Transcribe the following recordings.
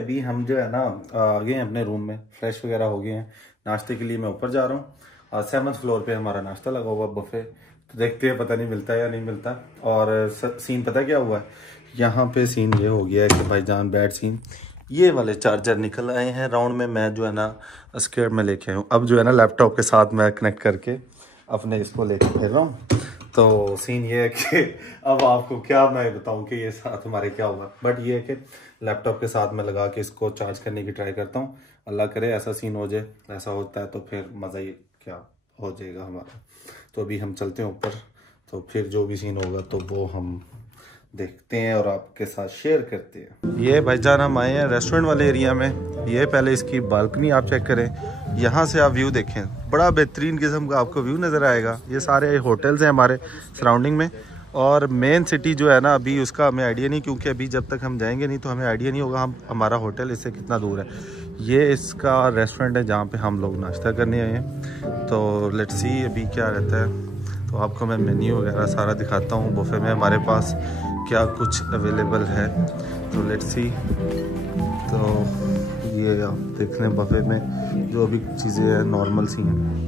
अभी हम जो है ना आ गए हैं अपने रूम में, फ्रेश वगैरह हो गए हैं। नाश्ते के लिए मैं ऊपर जा रहा हूँ। 7th फ्लोर पे हमारा नाश्ता लगा हुआ बफे, तो देखते हैं पता नहीं मिलता है या नहीं मिलता। और सीन पता क्या हुआ है यहाँ पे? सीन ये हो गया है कि भाईजान बैड सीन, ये वाले चार्जर निकल आए हैं राउंड में। मैं जो है ना स्क्वायर में लेके आया हूँ। अब जो है ना लैपटॉप के साथ मैं कनेक्ट करके अपने इसको लेके फिर रहा हूँ। तो सीन ये है कि अब आपको क्या मैं बताऊं कि ये साथ हमारे क्या हुआ, बट ये है कि लैपटॉप के साथ मैं लगा के इसको चार्ज करने की ट्राई करता हूँ। अल्लाह करे ऐसा सीन हो जाए, ऐसा होता है तो फिर मज़ा ही क्या हो जाएगा हमारा। तो अभी हम चलते हैं ऊपर, तो फिर जो भी सीन होगा तो वो हम देखते हैं और आपके साथ शेयर करते हैं। ये भाईजान हम आए हैं रेस्टोरेंट वाले एरिया में। ये पहले इसकी बालकनी आप चेक करें, यहाँ से आप व्यू देखें, बड़ा बेहतरीन किस्म का आपको व्यू नज़र आएगा। ये सारे होटल्स हैं हमारे सराउंडिंग में। और मेन सिटी जो है ना अभी उसका हमें आइडिया नहीं, क्योंकि अभी जब तक हम जाएंगे नहीं तो हमें आइडिया नहीं होगा हमारा होटल इससे कितना दूर है। ये इसका रेस्टोरेंट है जहाँ पे हम लोग नाश्ता करने आए हैं। तो लेट्स सी अभी क्या रहता है। तो आपको मैं मेन्यू वगैरह सारा दिखाता हूँ बुफे में हमारे पास क्या कुछ अवेलेबल है। तो लेट्स सी। तो ये आप देख लें बफे में जो अभी चीज़ें हैं नॉर्मल सी हैं।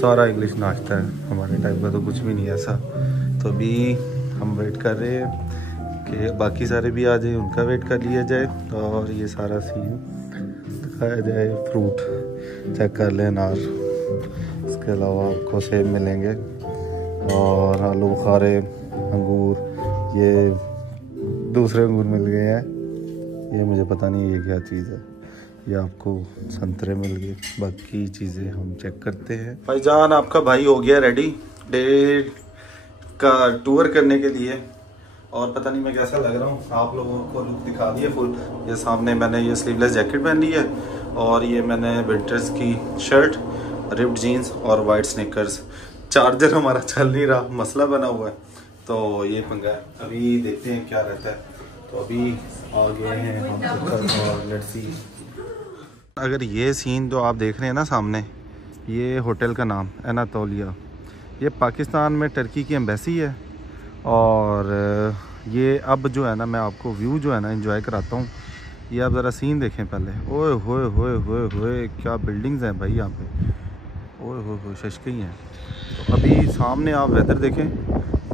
सारा इंग्लिश नाश्ता है, हमारे टाइप का तो कुछ भी नहीं है ऐसा। तो अभी हम वेट कर रहे हैं कि बाकी सारे भी आ जाए, उनका वेट कर लिया जाए और ये सारा सीन दिखाया जाए। फ्रूट चेक कर लें, अनार, इसके अलावा आपको सेब मिलेंगे और आलू बुखारे, अंगूर, ये दूसरे अंगूर मिल गए हैं। ये मुझे पता नहीं ये क्या चीज़ है। ये आपको संतरे मिल गए। बाकी चीज़ें हम चेक करते हैं। भाईजान आपका भाई हो गया रेडी डे का टूर करने के लिए, और पता नहीं मैं कैसा लग रहा हूँ, आप लोगों को लुक दिखा दिए फुल। ये सामने मैंने ये स्लीवलेस जैकेट पहन ली है और ये मैंने विंटर्स की शर्ट, रिप्ड जीन्स और वाइट स्निकर्स। चार्जर हमारा चल नहीं रहा, मसला बना हुआ है, तो ये पंगा है। अभी देखते हैं क्या रहता है। तो अभी आ गए हैं हम ऊपर और लेट्स सी। अगर ये सीन जो आप देख रहे हैं ना सामने, ये होटल का नाम एनातोलिया, ये पाकिस्तान में टर्की की एम्बेसी है। और ये अब जो है ना मैं आपको व्यू जो है ना एंजॉय कराता हूँ। ये आप ज़रा सीन देखें पहले। ओए होए होए होए होए, क्या बिल्डिंग्स हैं भाई यहाँ पे। ओए होए होए, शशकी हैं। तो अभी सामने आप वेदर देखें,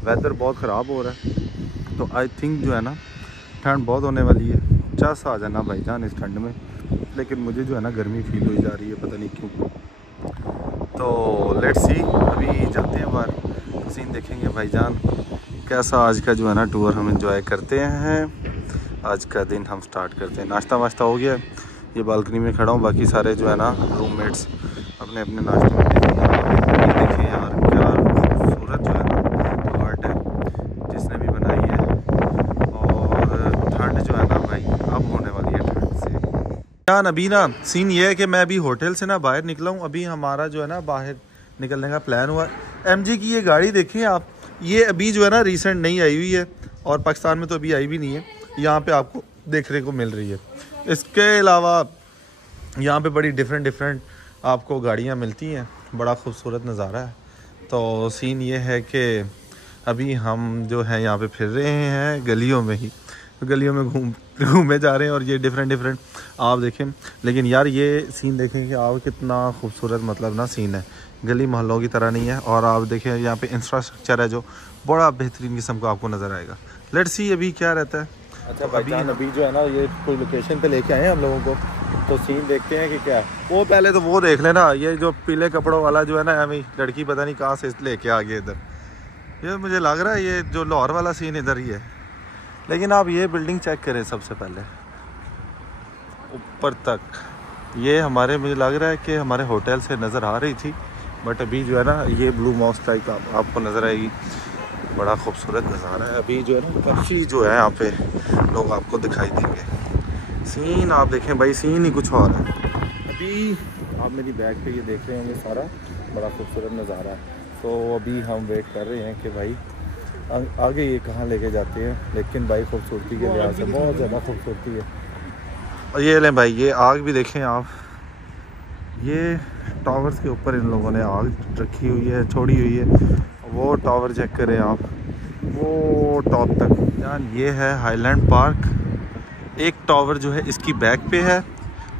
वेदर बहुत ख़राब हो रहा है। तो आई थिंक जो है ना ठंड बहुत होने वाली है। चस आ जाना भाईजान इस ठंड में, लेकिन मुझे जो है ना गर्मी फील हुई जा रही है, पता नहीं क्यों। तो लेट्स सी, अभी जाते हैं बाहर तो सीन देखेंगे भाईजान कैसा आज का जो है ना टूर हम एंजॉय करते हैं। आज का दिन हम स्टार्ट करते हैं। नाश्ता वाश्ता हो गया, ये बालकनी में खड़ा हूँ, बाकी सारे जो है ना रूममेट्स अपने अपने नाश्ते में देखें यार क्या खूबसूरत जो है ना आर्ट है जिसने भी बनाई है। और ठंड जो है ना भाई अब होने वाली है ठंड से यार। अभी ना सीन ये है कि मैं अभी होटल से ना बाहर निकला हूँ। अभी हमारा जो है ना बाहर निकलने का प्लान हुआ। MG की ये गाड़ी देखिए आप, ये अभी जो है ना रिसेंट नहीं आई हुई है और पाकिस्तान में तो अभी आई भी नहीं है। यहाँ पे आपको देखने को मिल रही है। इसके अलावा यहाँ पे बड़ी डिफरेंट आपको गाड़ियाँ मिलती हैं, बड़ा खूबसूरत नज़ारा है। तो सीन ये है कि अभी हम जो है यहाँ पे फिर रहे हैं गलियों में ही, गलियों में घूमे जा रहे हैं और ये डिफरेंट आप देखें। लेकिन यार ये सीन देखें कि आप कितना खूबसूरत मतलब ना सीन है, गली मोहल्लों की तरह नहीं है। और आप देखें यहाँ पे इंफ्रास्ट्रक्चर है जो बड़ा बेहतरीन किस्म का आपको नज़र आएगा। लेट्स सी अभी क्या रहता है। अच्छा भाईजान अभी जो है ना ये कोई लोकेशन पे लेके आए हैं हम लोगों को, तो सीन देखते हैं कि क्या है। वो पहले तो वो देख लेना, ये जो पीले कपड़ों वाला जो है ना हमें लड़की पता नहीं कहाँ से लेके आ गई इधर। ये मुझे लग रहा है ये जो लाहौर वाला सीन इधर ही है। लेकिन आप ये बिल्डिंग चेक करें सबसे पहले ऊपर तक। ये हमारे मुझे लग रहा है कि हमारे होटल से नज़र आ रही थी, बट अभी जो है ना ये ब्लू मॉस टाइप आपको नज़र आएगी। बड़ा खूबसूरत नज़ारा है। अभी जो है ना काफ़ी जो है यहाँ पे लोग आपको दिखाई देंगे। सीन आप देखें भाई, सीन ही कुछ और है। अभी आप मेरी बैग पे ये देख रहे होंगे सारा बड़ा खूबसूरत नज़ारा है। तो अभी हम वेट कर रहे हैं कि भाई आगे ये कहाँ लेके जाते हैं। लेकिन भाई खूबसूरती के लिहाज से बहुत ज़्यादा खूबसूरती है। और ये लें भाई, ये आग भी देखें आप, ये टावर्स के ऊपर इन लोगों ने आग रखी हुई है, छोड़ी हुई है। वो टावर चेक करें आप, वो टॉप तक यार ये है हाईलैंड पार्क। एक टावर जो है इसकी बैक पे है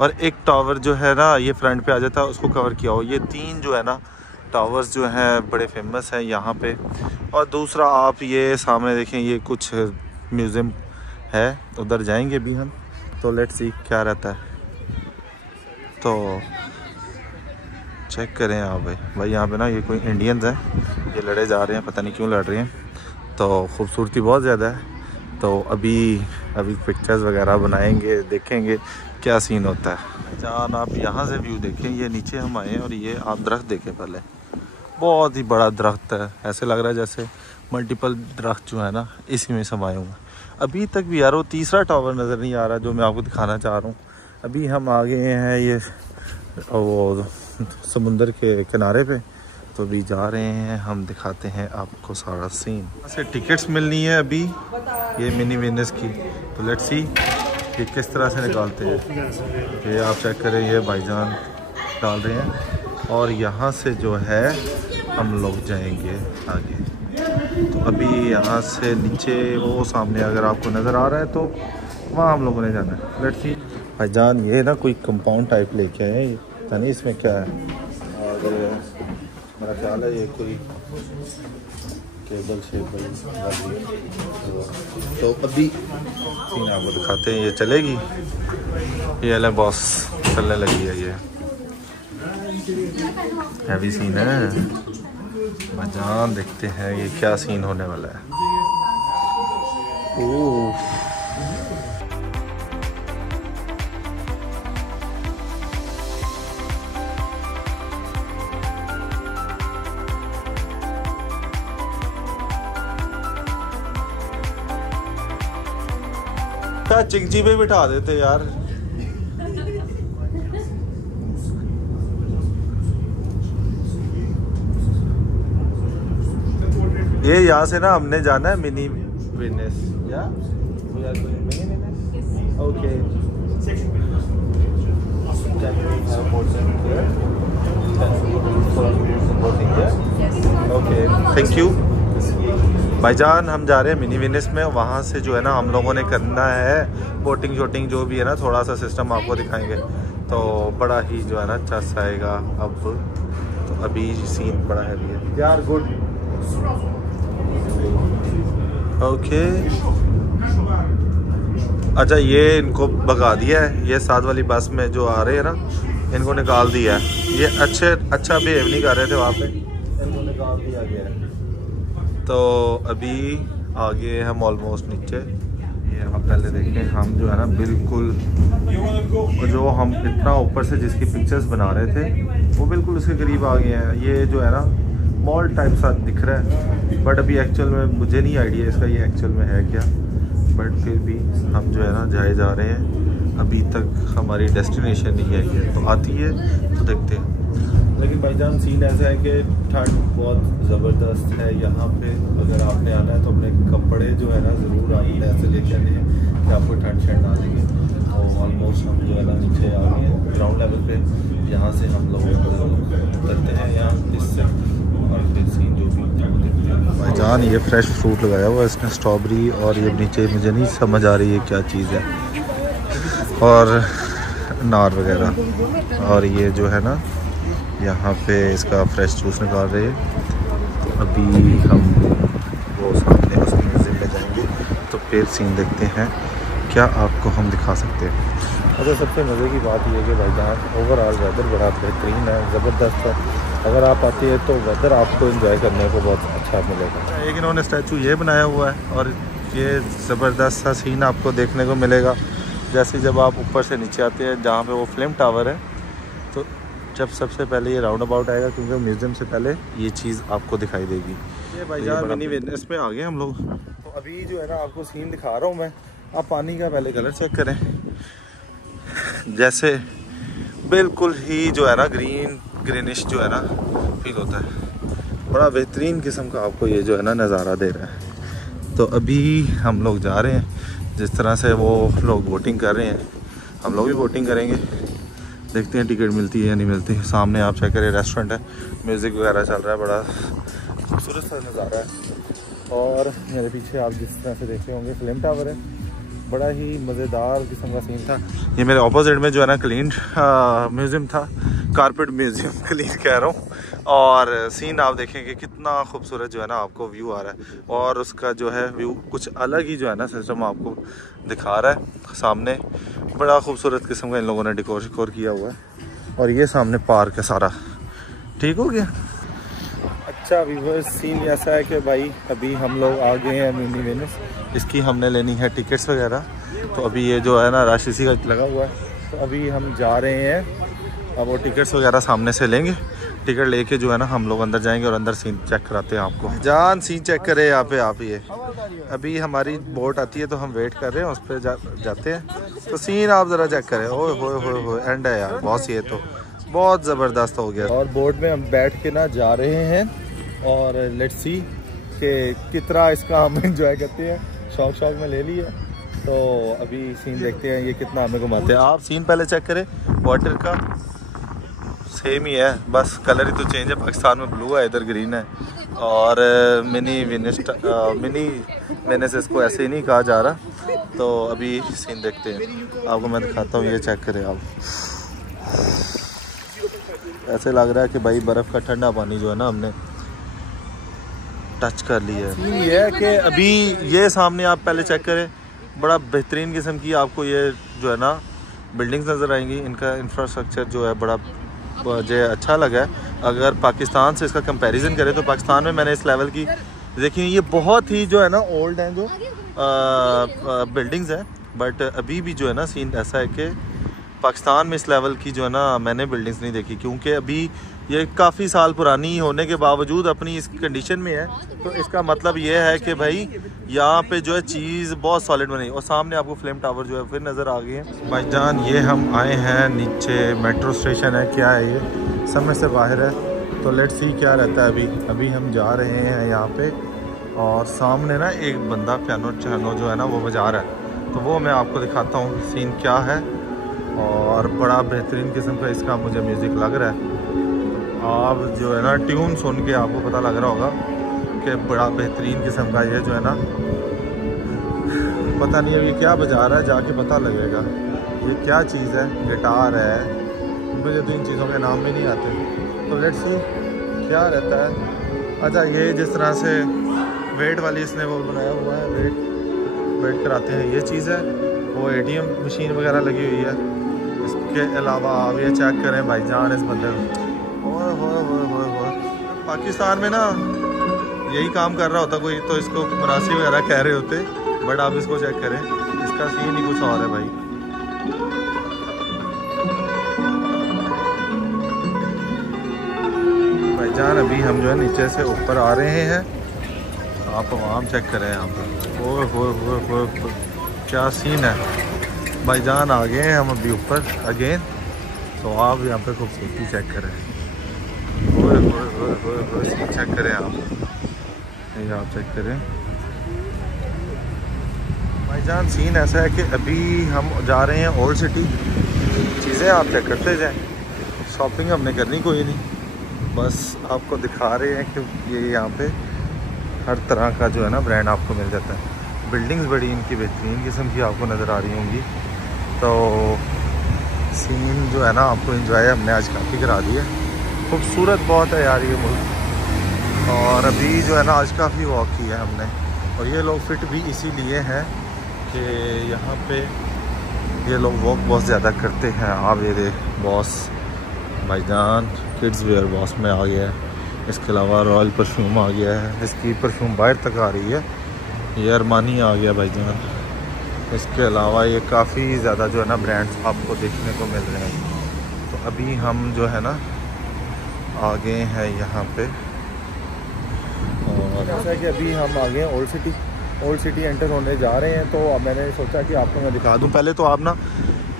और एक टावर जो है ना ये फ्रंट पे आ जाता है, उसको कवर किया हो। ये तीन जो है ना टावर्स जो हैं बड़े फेमस हैं यहाँ पे। और दूसरा आप ये सामने देखें, ये कुछ म्यूज़ियम है, उधर जाएंगे भी हम, तो लेट्स सी क्या रहता है। तो चेक करें आप भाई यहाँ पे ना ये कोई इंडियंस हैं, ये लड़े जा रहे हैं, पता नहीं क्यों लड़ रहे हैं। तो खूबसूरती बहुत ज़्यादा है। तो अभी पिक्चर्स वगैरह बनाएंगे, देखेंगे क्या सीन होता है। जान आप यहाँ से व्यू देखें, ये नीचे हम आए हैं और ये आप दरख्त देखें पहले, बहुत ही बड़ा दरख्त है। ऐसे लग रहा है जैसे मल्टीपल दरख्त जो है ना इसी में समाये हुए। अभी तक भी यार वो तीसरा टावर नज़र नहीं आ रहा जो मैं आपको दिखाना चाह रहा हूँ। अभी हम आ गए हैं ये वो समुंदर के किनारे पे, तो अभी जा रहे हैं हम, दिखाते हैं आपको सारा सीन। ऐसे टिकट्स मिलनी है अभी ये मिनी वेनिस की, तो लेट्स सी कि किस तरह से निकालते हैं। ये आप चेक करें, ये भाईजान डाल रहे हैं और यहाँ से जो है हम लोग जाएंगे आगे। तो अभी यहाँ से नीचे वो सामने अगर आपको नज़र आ रहा है तो वहाँ हम लोगों ने जाना है। Let's see. भाईजान ये ना कोई कंपाउंड टाइप लेके आए, पता नहीं इसमें क्या है, और मेरा ख्याल है ये कोई केबल शेप वाली। तो अभी सीन आपको दिखाते हैं, ये चलेगी, ये वाला बॉस चलने लगी है। ये हैवी सीन है भाईजान, देखते हैं ये क्या सीन होने वाला है। ओह क्या चिंची पे बिठा देते यार। ये यहाँ से ना हमने जाना है मिनी वेनिस, या ओके। ओके थैंक यू भाईजान। हम जा रहे हैं मिनी वेनिस में, वहाँ से जो है ना हम लोगों ने करना है बोटिंग शोटिंग जो भी है ना, थोड़ा सा सिस्टम आपको दिखाएंगे, तो बड़ा ही जो है ना चस आएगा। अब तो अभी सीन बड़ा हैवी है यार। Good okay. अच्छा ये इनको भगा दिया है, ये साथ वाली बस में जो आ रहे हैं ना इनको निकाल दिया है। ये अच्छा बिहेव नहीं कर रहे थे वहाँ पे, इनको निकाल दिया गया है। तो अभी आगे हम ऑलमोस्ट नीचे, ये आप पहले देखें, हम जो है ना बिल्कुल जो हम इतना ऊपर से जिसकी पिक्चर्स बना रहे थे वो बिल्कुल उसके करीब आ गए हैं। ये जो है ना मॉल टाइप सा दिख रहा है, बट अभी एक्चुअल में मुझे नहीं आइडिया इसका ये एक्चुअल में है क्या, बट फिर भी हम जो है ना जाए जा रहे हैं। अभी तक हमारी डेस्टिनेशन नहीं है ये, तो आती है तो देखते हैं। लेकिन भाईजान सीन ऐसा है कि ठंड बहुत ज़बरदस्त है यहाँ पे। अगर आपने आना है तो अपने कपड़े जो है ना ज़रूर आपने ऐसे लेके आने हैं कि आपको ठंड शंड ना लगे। तो ऑलमोस्ट हम जो है ना नीचे आ गए हैं ग्राउंड लेवल पे, यहाँ से हम लोग उतरते हैं यहाँ इससे, और फिर सीन जो भी देखते हैं। भाईजान ये फ्रेश फ्रूट लगाया हुआ है इसने, स्ट्रॉबेरी, और ये नीचे मुझे नहीं समझ आ रही है क्या चीज़ है, और अनार वगैरह। और ये जो है ना यहाँ पे इसका फ्रेश जूस निकाल रहे हैं। अभी हम वो सामने उस म्यूज़ियम में जाएंगे तो फिर सीन देखते हैं क्या आपको हम दिखा सकते हैं। अच्छा सबसे मज़े की बात यह है कि भाईजान ओवरऑल वेदर बड़ा बेहतरीन है, ज़बरदस्त है। अगर आप आते हैं तो वेदर आपको एंजॉय करने को बहुत अच्छा मिलेगा। एक इन्होंने स्टैचू ये बनाया हुआ है और ये ज़बरदस्त सा सीन आपको देखने को मिलेगा जैसे जब आप ऊपर से नीचे आते हैं जहाँ पे वो फ्लेम टावर है। तो जब सबसे पहले ये राउंड अबाउट आएगा, क्योंकि म्यूज़ियम से पहले ये चीज़ आपको दिखाई देगी। ये भाईजान मिनी वेनिस में आ गए हम लोग। तो अभी जो है ना आपको सीन दिखा रहा हूँ मैं, आप पानी का पहले कलर चेक करें, जैसे बिल्कुल ही जो है ना ग्रीनिश जो है ना फील होता है। बड़ा बेहतरीन किस्म का आपको ये जो है ना नज़ारा दे रहा है। तो अभी हम लोग जा रहे हैं, जिस तरह से वो लोग बोटिंग कर रहे हैं हम लोग भी बोटिंग करेंगे। देखते हैं टिकट मिलती है या नहीं मिलती। सामने आप चेक करें रेस्टोरेंट है, म्यूज़िक वगैरह चल रहा है, बड़ा खूबसूरत सा नज़ारा है। और मेरे पीछे आप जिस तरह से देख रहे होंगे फ्लेम टावर है। बड़ा ही मज़ेदार किस्म का सीन था। ये मेरे ऑपोजिट में जो है ना क्लीन म्यूज़ियम था, कारपेट म्यूज़ियम क्लीन कह रहा हूँ। और सीन आप देखेंगे कितना खूबसूरत जो है ना आपको व्यू आ रहा है, और उसका जो है व्यू कुछ अलग ही जो है ना सिस्टम आपको दिखा रहा है सामने। बड़ा खूबसूरत किस्म का इन लोगों ने डेकोर किया हुआ है। और ये सामने पार्क है सारा। ठीक हो गया। अच्छा व्यूअर्स, सीन ऐसा है कि भाई अभी हम लोग आ गए हैं मिनी वेनिस। इसकी हमने लेनी है टिकट्स वगैरह। तो अभी ये जो है ना रश इसी का लगा हुआ है। तो अभी हम जा रहे हैं, अब वो टिकट्स वगैरह सामने से लेंगे। टिकट लेके जो है ना हम लोग अंदर जाएंगे और अंदर सीन चेक कराते हैं आपको। जान सीन चेक करे यहाँ पे आप। ये अभी हमारी बोट आती है तो हम वेट कर रहे हैं, उस पर जाते हैं। तो सीन आप ज़रा चेक करें। ओए हो एंड है यार बॉस, ये तो बहुत ज़बरदस्त हो गया। और बोट में हम बैठ के ना जा रहे हैं और लेट्स सी कि कितना इसका हम एंजॉय करते हैं। शौक में ले लिया तो अभी सीन देखते हैं ये कितना हमें घुमाते हैं। आप सीन पहले चेक करें, वाटर का सेम ही है, बस कलर ही तो चेंज है। पाकिस्तान में ब्लू है, इधर ग्रीन है। और मिनी वेनिस इसको ऐसे ही नहीं कहा जा रहा। तो अभी सीन देखते हैं, आपको मैं दिखाता हूँ। ये चेक करें आप, ऐसे लग रहा है कि भाई बर्फ़ का ठंडा पानी जो है ना हमने टच कर लिया है। ये है कि अभी ये सामने आप पहले चेक करें, बड़ा बेहतरीन किस्म की आपको ये जो है ना बिल्डिंग्स नज़र आएंगी। इनका इंफ्रास्ट्रक्चर जो है बड़ा मुझे अच्छा लगा है। अगर पाकिस्तान से इसका कंपैरिजन करें तो पाकिस्तान में मैंने इस लेवल की देखिए, ये बहुत ही जो है ना ओल्ड हैं जो बिल्डिंग्स हैं। बट अभी भी जो है ना सीन ऐसा है कि पाकिस्तान में इस लेवल की जो है ना मैंने बिल्डिंग्स नहीं देखी, क्योंकि अभी ये काफ़ी साल पुरानी होने के बावजूद अपनी इस कंडीशन में है। तो इसका मतलब ये है कि भाई यहाँ पे जो है चीज़ बहुत सॉलिड बनी। और सामने आपको फ्लेम टावर जो है फिर नज़र आ गए हैं। भाईजान ये हम आए हैं नीचे, मेट्रो स्टेशन है, क्या है ये समझ से बाहर है। तो लेट्स सी क्या रहता है। अभी हम जा रहे हैं यहाँ पे, और सामने ना एक बंदा पियानो जो है ना वो बजा रहा है। तो वो मैं आपको दिखाता हूँ सीन क्या है। और बड़ा बेहतरीन किस्म का इसका मुझे म्यूज़िक लग रहा है। आप जो है ना ट्यून सुन के आपको पता लग रहा होगा कि बड़ा बेहतरीन किस्म का ये जो है ना, पता नहीं अभी क्या बजा रहा है, जाके पता लगेगा ये क्या चीज़ है। गिटार है, मुझे तो इन चीज़ों के नाम भी नहीं आते। तो लेट्स सी क्या रहता है। अच्छा ये जिस तरह से वेट वाली इसने वो बनाया हुआ है, वेट कराते हैं, ये चीज़ है। वो ATM मशीन वगैरह लगी हुई है। इसके अलावा आप ये चेक करें भाईजान, इस बंदे हो पाकिस्तान में ना यही काम कर रहा होता कोई तो इसको मरासी वगैरह कह रहे होते। बट आप इसको चेक करें, इसका सीन ही कुछ और है भाई। भाईजान अभी हम जो है नीचे से ऊपर आ रहे हैं। आप आवाम चेक करें यहाँ पर। ओ क्या सीन है भाईजान। आ गए हैं हम अभी ऊपर अगेन। तो आप यहाँ पे खूबसूरती चेक करें। सीन चेक करें आप, ये आप चेक करें भाईजान। सीन ऐसा है कि अभी हम जा रहे हैं ओल्ड सिटी। चीज़ें आप चेक करते जाएं, शॉपिंग हमने करनी कोई नहीं, बस आपको दिखा रहे हैं कि ये यहाँ पे हर तरह का जो है ना ब्रांड आपको मिल जाता है। बिल्डिंग्स बड़ी इनकी बेहतरीन किस्म की आपको नज़र आ रही होंगी। तो सीन जो है ना आपको एंजॉय हमने आज काफ़ी करा दी है। खूबसूरत बहुत है यार ये मुल्क। और अभी जो है ना आज काफ़ी वॉक की है हमने। और ये लोग फिट भी इसीलिए हैं कि यहाँ पे ये लोग वॉक बहुत ज़्यादा करते हैं। आप ये देख बॉस भाईजान, किड्स वेयर बॉस में आ गया है। इसके अलावा रॉयल परफ्यूम आ गया है, इसकी परफ्यूम बाहर तक आ रही है। ये अरमानी आ गया भाईजान। इसके अलावा ये काफ़ी ज़्यादा जो है ना ब्रांड्स आपको देखने को मिल रहे हैं। तो अभी हम जो है ना आ गए हैं यहाँ पे। और ऐसा है कि अभी हम आ गए हैं ओल्ड सिटी एंटर होने जा रहे हैं। तो अब मैंने सोचा कि आपको मैं दिखा दूँ। पहले तो आप ना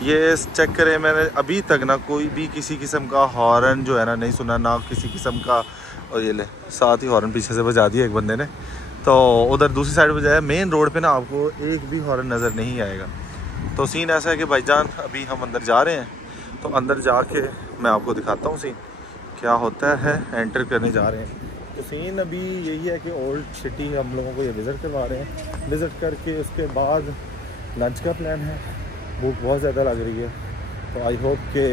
ये चेक करें, मैंने अभी तक ना कोई भी किसी किस्म का हॉर्न जो है ना नहीं सुना, ना किसी किस्म का। और ये ले साथ ही हॉर्न पीछे से बजा दिया एक बंदे ने। तो उधर दूसरी साइड पर जाए, मेन रोड पे ना आपको एक भी हॉर्न नज़र नहीं आएगा। तो सीन ऐसा है कि भाईजान अभी हम अंदर जा रहे हैं। तो अंदर जाके मैं आपको दिखाता हूँ सीन क्या होता है। एंटर करने जा रहे हैं। तो सीन अभी यही है कि ओल्ड सिटी हम लोगों को ये विज़िट करवा रहे हैं। विज़िट करके उसके बाद लंच का प्लान है। भूख बहुत ज़्यादा लग रही है, तो आई होप कि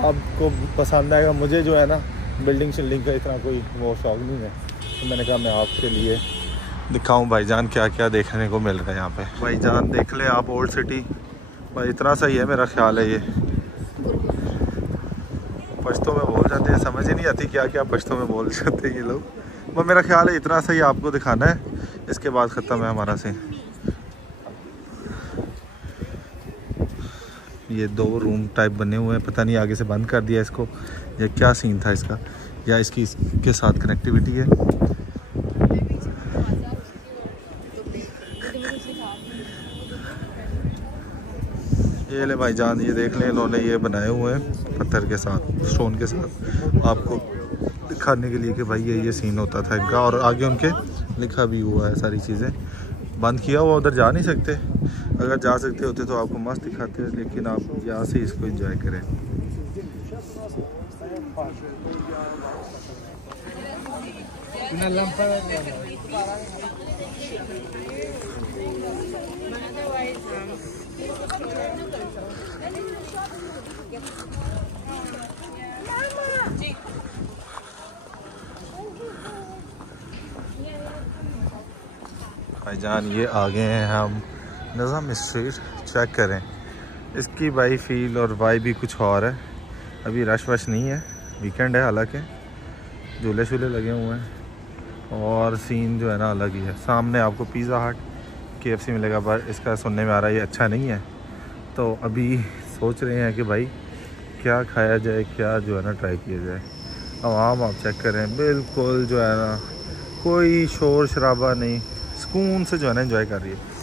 आपको पसंद आएगा। मुझे जो है ना बिल्डिंग शिल्डिंग का इतना कोई वो शौक नहीं है, तो मैंने कहा मैं आपके लिए दिखाऊं भाईजान क्या क्या देखने को मिल रहा है यहाँ पे। भाईजान देख ले आप ओल्ड सिटी, भाई इतना सही है मेरा ख्याल है। ये पश्तो में बोल जाते हैं, समझ ही नहीं आती क्या क्या पश्तो में बोल जाते हैं ये लोग, वो मेरा ख्याल है इतना सही आपको दिखाना है, इसके बाद ख़त्म है हमारा सीन। ये 2 रूम टाइप बने हुए हैं, पता नहीं आगे से बंद कर दिया इसको, या क्या सीन था इसका, या इसके साथ कनेक्टिविटी है। ये ले भाईजान, ये देख लें इन्होंने ये बनाए हुए हैं पत्थर के साथ, स्टोन के साथ, आपको दिखाने के लिए कि भाई ये सीन होता था इनका। और आगे उनके लिखा भी हुआ है सारी चीज़ें। बंद किया हुआ, उधर जा नहीं सकते, अगर जा सकते होते तो आपको मस्त दिखाते हैं, लेकिन आप यहाँ से इसको एंजॉय करें। भाईजान ये आ गए हैं हम निज़ाम स्ट्रीट, चेक करें इसकी भाई फील और वाइब भी कुछ और है। अभी रश वश नहीं है, वीकेंड है, हालांकि झूले शूले लगे हुए हैं और सीन जो है ना अलग ही है। सामने आपको पिज़्ज़ा हट, KFC मिलेगा, पर इसका सुनने में आ रहा है ये अच्छा नहीं है, तो अभी सोच रहे हैं कि भाई क्या खाया जाए, क्या जो है ना ट्राई किया जाए। आवाम आप चेक करें, बिल्कुल जो है ना कोई शोर शराबा नहीं, सुकून से जो है ना एंजॉय कर रही है।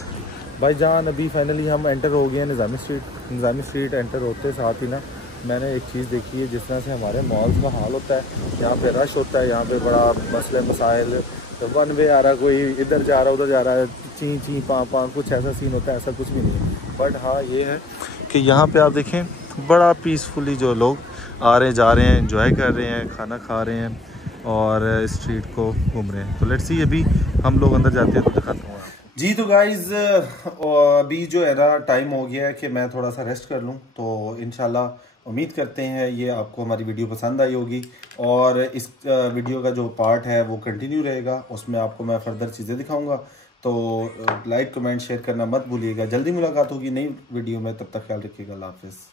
भाईजान अभी फाइनली हम एंटर हो गए हैं निज़ामी स्ट्रीट। निज़ामी स्ट्रीट एंटर होते साथ ही ना मैंने एक चीज़ देखी है, जिस तरह से हमारे मॉल्स का हाल होता है, यहाँ पे रश होता है, यहाँ पे बड़ा मसले मसाइल, तो वन वे आ रहा, कोई इधर जा रहा उधर जा रहा है, ची ची पा पा, कुछ ऐसा सीन होता है, ऐसा कुछ भी नहीं है। बट हाँ ये है कि यहाँ पे आप देखें बड़ा पीसफुली जो लोग आ रहे जा रहे हैं, एंजॉय कर रहे हैं, खाना खा रहे हैं और स्ट्रीट को घूम रहे हैं। तो लेट्स सी अभी हम लोग अंदर जाते हैं तो दिखाता हूँ जी। तो गाइज़ अभी जो है ना टाइम हो गया है कि मैं थोड़ा सा रेस्ट कर लूँ, तो इंशाल्लाह उम्मीद करते हैं ये आपको हमारी वीडियो पसंद आई होगी, और इस वीडियो का जो पार्ट है वो कंटिन्यू रहेगा, उसमें आपको मैं फर्दर चीज़ें दिखाऊंगा। तो लाइक कमेंट शेयर करना मत भूलिएगा। जल्दी मुलाकात होगी नई वीडियो में, तब तक ख्याल रखिएगा। अल्लाह हाफ़िज़।